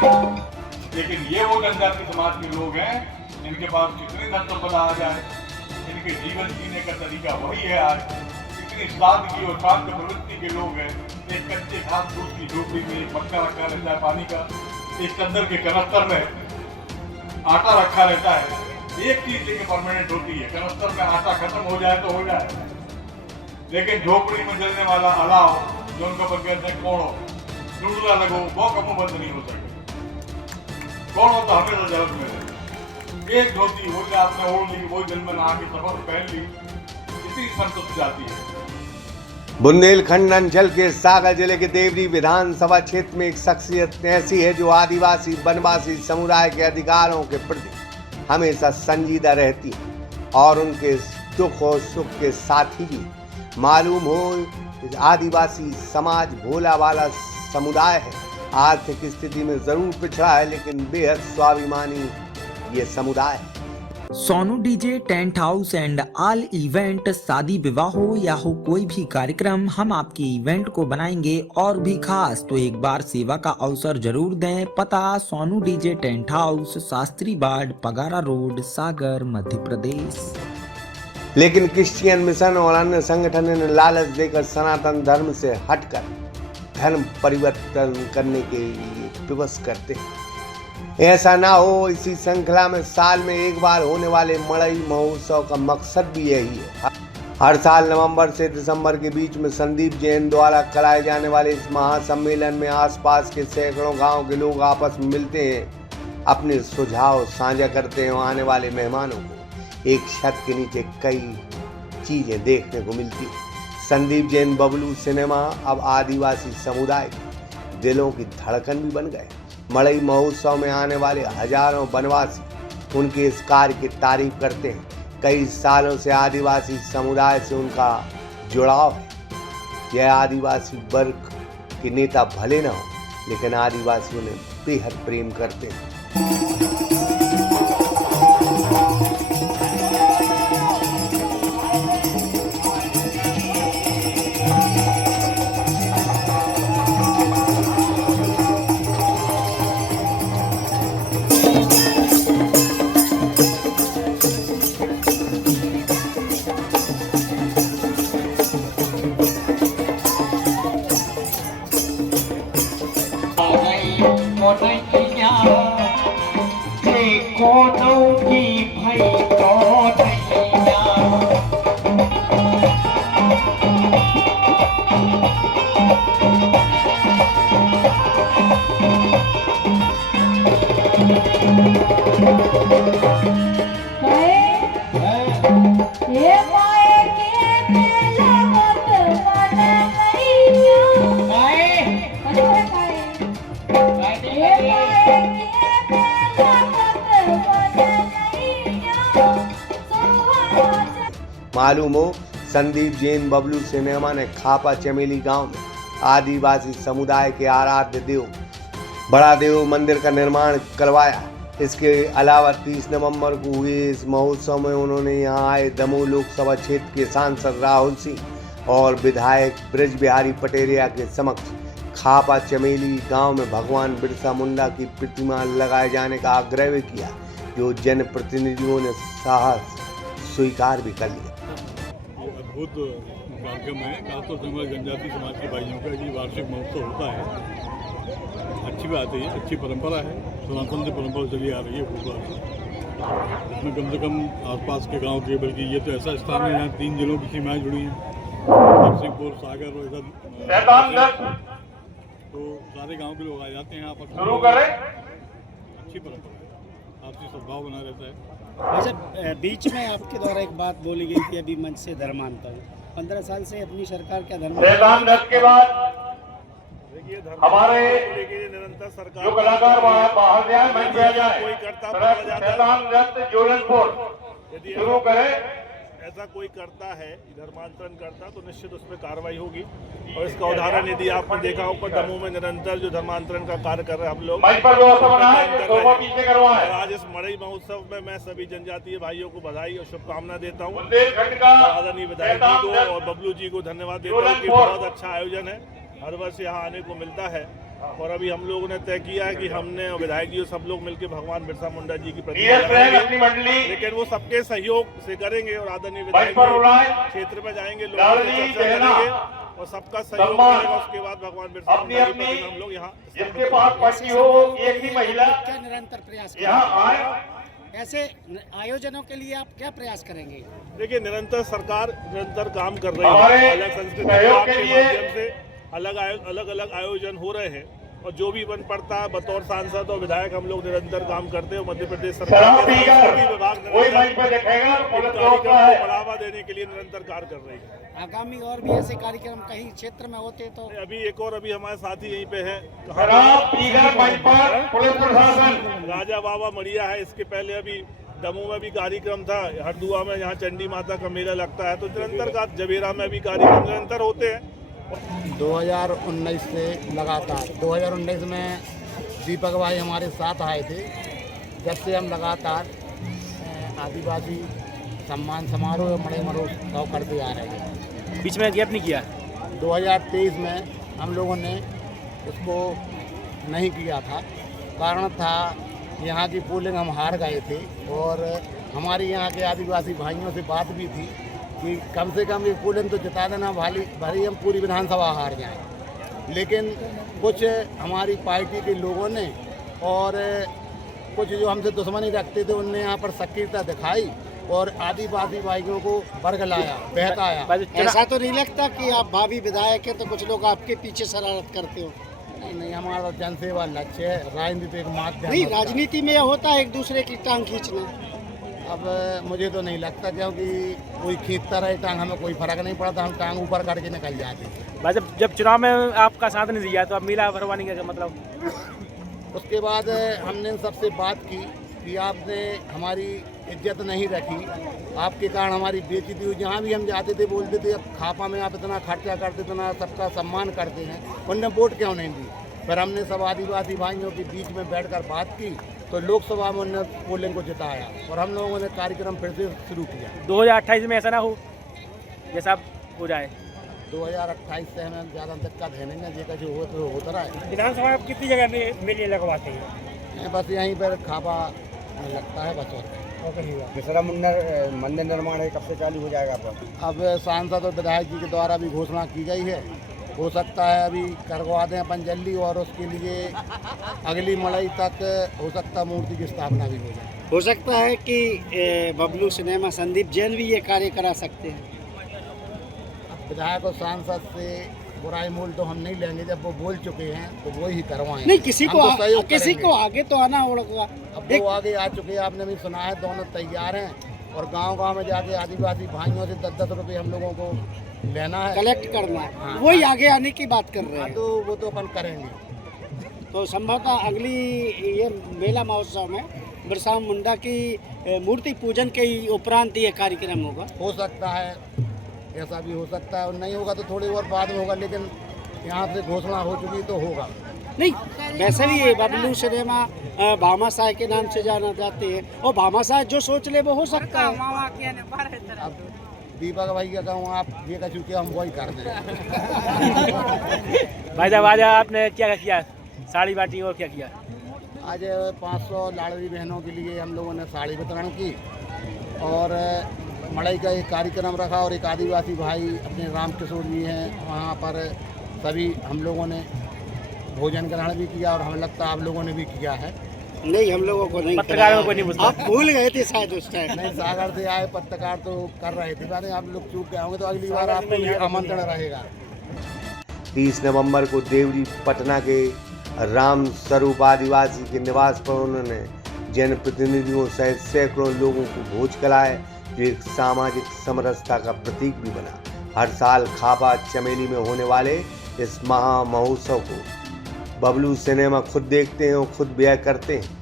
लेकिन ये वो जनजाति समाज के लोग हैं इनके पास कितनी धन संपदा आ जाए, इनके जीवन जीने का तरीका वही है। आज इतनी सादगी और शांत प्रवृत्ति के लोग हैं। एक कच्चे घास फूस की झोपड़ी में एक मटका रखा रहता है पानी का, एक चंदन के कनस्तर में आटा रखा रहता है। एक चीज लेके परमानेंट होती है, कनस्तर में आटा खत्म हो जाए तो हो जाए, लेकिन झोपड़ी में जलने वाला अलाव जो उनका बगैर से कोड़ो ढूंढना लगो वो कभी बंद नहीं हो सके। कौन होता हमेशा जलत में रहे। एक धोती वो आपने ओढ़ ली, वो जल में नहा के सफर पहन ली, इतनी संतुष्ट जाती है। बुंदेलखंड अंचल के सागर जिले के देवरी विधानसभा क्षेत्र में एक शख्सियत ऐसी है जो आदिवासी वनवासी समुदाय के अधिकारों के प्रति हमेशा संजीदा रहती है और उनके दुख और सुख के साथी भी। मालूम हो आदिवासी समाज भोला वाला समुदाय है, आर्थिक स्थिति में जरूर पिछड़ा है लेकिन बेहद स्वाभिमानी ये समुदाय है। Sonu DJ tent house and all event, शादी विवाह हो या हो कोई भी कार्यक्रम, हम आपके इवेंट को बनाएंगे और भी खास। तो एक बार सेवा का अवसर जरूर दें। पता Sonu DJ tent house, Shastri बाड़, पगारा रोड, सागर, मध्य प्रदेश। लेकिन क्रिश्चियन मिशन और अन्य संगठन ने लालच देकर सनातन धर्म से हटकर धर्म परिवर्तन करने के लिए विवश करते हैं। ऐसा ना हो, इसी श्रृंखला में साल में एक बार होने वाले मड़ई महोत्सव का मकसद भी यही है। हर साल नवंबर से दिसंबर के बीच में संदीप जैन द्वारा कराए जाने वाले इस महासम्मेलन में आसपास के सैकड़ों गांव के लोग आपस में मिलते हैं, अपने सुझाव साझा करते हैं। आने वाले मेहमानों को एक छत के नीचे कई चीजें देखने को मिलती हैं। संदीप जैन बबलू सिनेमा अब आदिवासी समुदाय के दिलों की धड़कन भी बन गए। मड़ई महोत्सव में आने वाले हजारों वनवासी उनके इस कार्य की तारीफ करते हैं। कई सालों से आदिवासी समुदाय से उनका जुड़ाव है। यह आदिवासी वर्ग के नेता भले न हो, लेकिन आदिवासियों ने बेहद प्रेम करते हैं। मालूम हो, संदीप जैन बबलू सिनेमा ने खापा चमेली गांव में आदिवासी समुदाय के आराध्य देव बड़ा देव मंदिर का निर्माण करवाया। इसके अलावा 30 नवंबर को हुए इस महोत्सव में उन्होंने यहां आए दमोह लोकसभा क्षेत्र के सांसद राहुल सिंह और विधायक ब्रज बिहारी पटेरिया के समक्ष खापा चमेली गांव में भगवान बिरसा मुंडा की प्रतिमा लगाए जाने का आग्रह भी किया, जो जनप्रतिनिधियों ने साहस स्वीकार भी कर लिया। अद्भुत कार्यक्रम है। खासतौर से हमारे जनजाति समाज के भाइयों का ये वार्षिक महोत्सव होता है। अच्छी बात है, अच्छी परंपरा है, सनातन से परंपरा चली आ रही है पूर्व से। इसमें कम से कम आसपास के गांव के, बल्कि ये तो ऐसा स्थान है यहाँ 3 जिलों की सीमाएं जुड़ी हैं, नरसिंहपुर, सागर और इधर, तो सारे गांव के लोग आ जाते हैं आपस में। अच्छी परंपरा है, आपसी सद्भाव बना रहता है। अच्छा, बीच में आपके द्वारा एक बात बोली गई थी अभी मंच से धर्मांतर, 15 साल से अपनी सरकार क्या धर्मांतर के बाद हमारे निरंतर सरकार जो कलाकार बाहर जाए मंच पे आ जाए, कोई करता जोलनपुर शुरू करे, ऐसा कोई करता है धर्मांतरण करता तो निश्चित उस पर कार्रवाई होगी। और इसका उदाहरण यदि आपने देखा हो, दमोह में निरंतर जो धर्मांतरण का कार्य कर रहे हैं हम लोग, और आज इस मड़ई महोत्सव में मैं सभी जनजातीय भाइयों को बधाई और शुभकामना देता हूँ। आदरणीय विधायक जी को और बबलू जी को धन्यवाद देता हूँ कि बहुत अच्छा आयोजन है, हर वर्ष यहाँ आने को मिलता है और अभी हम लोगों ने तय किया है कि हमने और विधायक जी सब लोग मिलकर भगवान बिरसा मुंडा जी की प्रतिमा लगाएंगे, लेकिन वो सबके सहयोग से करेंगे और आदरणीय विधायक जी क्षेत्र में जाएंगे, लोगों से चर्चा करेंगे और सबका सहयोग मिलेगा। उसके बाद भगवान बिरसा मुंडा की प्रतिमा हम लोग यहाँ जिसके पास पर्ची हो एक ही महिला क्या निरंतर प्रयास यहाँ आए, ऐसे आयोजनों के लिए आप क्या प्रयास करेंगे? देखिए, निरंतर काम कर रही है, अलग संस्कृति विभाग के माध्यम से अलग अलग आयोजन हो रहे हैं और जो भी बन पड़ता है बतौर सांसद और विधायक हम लोग निरंतर काम करते हैं। मध्य प्रदेश सरकार के संस्कृति विभाग कार्यक्रम को बढ़ावा देने के लिए निरंतर कार्य कर रही है। आगामी और भी ऐसे कार्यक्रम कहीं क्षेत्र में होते तो अभी हमारे साथी यहीं पे है, राजा बाबा मड़िया है, इसके पहले अभी दमोह में भी कार्यक्रम था, हरदुआ में यहाँ चंडी माता का मेला लगता है, तो निरंतर जबेरा में भी कार्यक्रम निरंतर होते हैं। 2019 से लगातार 2019 में दीपक भाई हमारे साथ आए थे, जब से हम लगातार आदिवासी सम्मान समारोह मड़ई महोत्सव करते आ रहे हैं। बीच में गैप नहीं किया। 2023 में हम लोगों ने उसको नहीं किया था, कारण था यहाँ की पोलिंग हम हार गए थे और हमारे यहाँ के आदिवासी भाइयों से बात भी थी कि कम से कम ये पोलिंग तो जिता देना, भले हम पूरी विधानसभा हार जाएं। लेकिन कुछ हमारी पार्टी के लोगों ने और कुछ जो हमसे दुश्मनी रखते थे उनने यहाँ पर सक्रियता दिखाई और आदिवासी भाइयों को बरगलाया, बहकाया। ऐसा तो नहीं लगता कि आप भावी विधायक हैं तो कुछ लोग आपके पीछे शरारत करते हो? नहीं, हमारा जनसेवा लक्ष्य है, राजनीति एक माध्यम नहीं, राजनीति में यह होता है एक दूसरे की टांग खींचना। अब मुझे तो नहीं लगता, क्योंकि कोई खींचता रहे टांग, हमें कोई फर्क नहीं पड़ता, हम टांग ऊपर करके निकल जाते। भाई जब चुनाव में आपका साथ नहीं दिया तो अब मिला भरवानी का मतलब? उसके बाद हमने सबसे बात की कि आपने हमारी इज्जत नहीं रखी, आपके कारण हमारी बेइज्जती हुई। जहाँ भी हम जाते थे बोलते थे अब खापा में आप इतना खर्चा करते, इतना सबका सम्मान करते हैं, उनने वोट क्यों नहीं दी? फिर हमने सब आदिवासी भाइयों के बीच में बैठकर बात की तो लोकसभा में उन्होंने पोलिंग को जिताया और हम लोगों ने कार्यक्रम फिर से शुरू किया। 2028 में ऐसा ना हो जैसा हो जाए। 2028 से हमें ज़्यादा दिक्कत है नहीं, देखा जो हो तो होता रहा है। विधानसभा आप कितनी जगह में मेले लगवाते हैं? बस यहीं पर खापा लगता है बस। और बिरसा मुंडा मंदिर निर्माण है, कब से चालू हो जाएगा? अब सांसद और विधायक जी के द्वारा भी घोषणा की गई है, हो सकता है अभी करवा दें अपन जल्दी और उसके लिए अगली मड़ई तक हो सकता मूर्ति की स्थापना भी हो जाए। हो सकता है कि बबलू सिनेमा संदीप जैन भी ये कार्य करा सकते हैं। विधायक और सांसद से बुराई मूल तो हम नहीं लेंगे, जब वो बोल चुके हैं तो वो ही करवाएं। नहीं, किसी को आगे तो आना होगा। अब वो आगे आ चुके हैं, आपने भी सुना है, दोनों तैयार हैं और गांव-गांव में जाके आदिवासी भाइयों से 10-10 रुपये हम लोगों को लेना है, कलेक्ट करना है। हाँ, वही आगे आने की बात कर रहे हैं। तो वो तो अपन करेंगे। तो संभवतः अगली ये मेला महोत्सव में बिरसा मुंडा की मूर्ति पूजन के उपरांत ये कार्यक्रम होगा। हो सकता है, ऐसा भी हो सकता है, और नहीं होगा तो थोड़ी और बाद में होगा, लेकिन यहाँ से घोषणा हो चुकी तो होगा। नहीं, वैसे भी ये बबलू सिनेमा भामाशाह के नाम से जाना जाते हैं और भामाशाह जो सोच ले वो हो सकता है। अब दीपक भाई का कहूँ, आप ये कह चुके हम वही कर दें। भाई साहब आज आपने क्या किया? साड़ी बांटी और क्या किया? आज 500 लाड़ली बहनों के लिए हम लोगों ने साड़ी वितरण की और मड़ई का एक कार्यक्रम रखा और एक आदिवासी भाई अपने राम किशोर जी हैं, वहाँ पर सभी हम लोगों ने भोजन ग्रहण भी किया और हमें लगता है आप लोगों ने भी किया है। नहीं, हम लोगों को नहीं, पत्रकारों को नहीं पूछता। आप भूल गए थे शायद उस टाइम। नहीं, सागर से आए पत्रकार तो कर रहे थे, मैंने आप लोग चूक गए होंगे तो अगली बार आपको ये आमंत्रण रहेगा। 30 नवंबर को देवरी पटना के राम स्वरूप आदिवासी के निवास पर उन्होंने जनप्रतिनिधियों सहित सैकड़ों लोगों को भोज कराए, जो एक सामाजिक समरसता का प्रतीक भी बना। हर साल खापा चमेली में होने वाले इस महा महोत्सव को बबलू सिनेमा खुद देखते हैं और खुद व्यय करते हैं।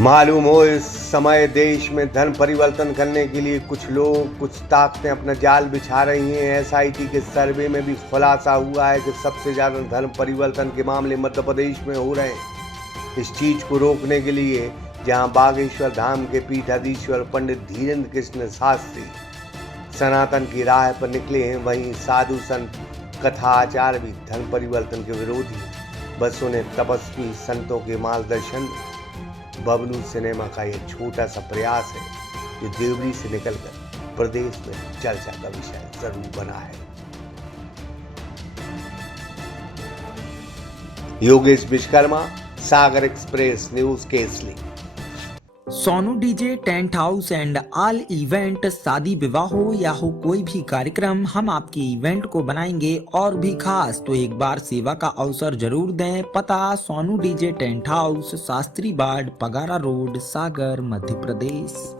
मालूम हो इस समय देश में धर्म परिवर्तन करने के लिए कुछ लोग, कुछ ताकतें अपना जाल बिछा रही हैं। SIT के सर्वे में भी खुलासा हुआ है कि सबसे ज़्यादा धर्म परिवर्तन के मामले मध्य प्रदेश में हो रहे हैं। इस चीज़ को रोकने के लिए जहां बागेश्वर धाम के पीठाधीश्वर पंडित धीरेन्द्र कृष्ण शास्त्री सनातन की राह पर निकले हैं, वहीं साधु संत कथा आचार्य भी धर्म परिवर्तन के विरोधी हैं। बसों ने तपस्वी संतों के मार्गदर्शन में बबलू सिनेमा का यह छोटा सा प्रयास है जो देवरी से निकलकर प्रदेश में चर्चा का विषय जरूर बना है। Yogesh Vishwakarma, Sagar express news, Kesli. Sonu DJ tent house and all event, शादी विवाह हो या हो कोई भी कार्यक्रम, हम आपके इवेंट को बनाएंगे और भी खास। तो एक बार सेवा का अवसर जरूर दें। पता Sonu DJ tent house, Shastri बाड़, पगारा रोड, सागर, मध्य प्रदेश।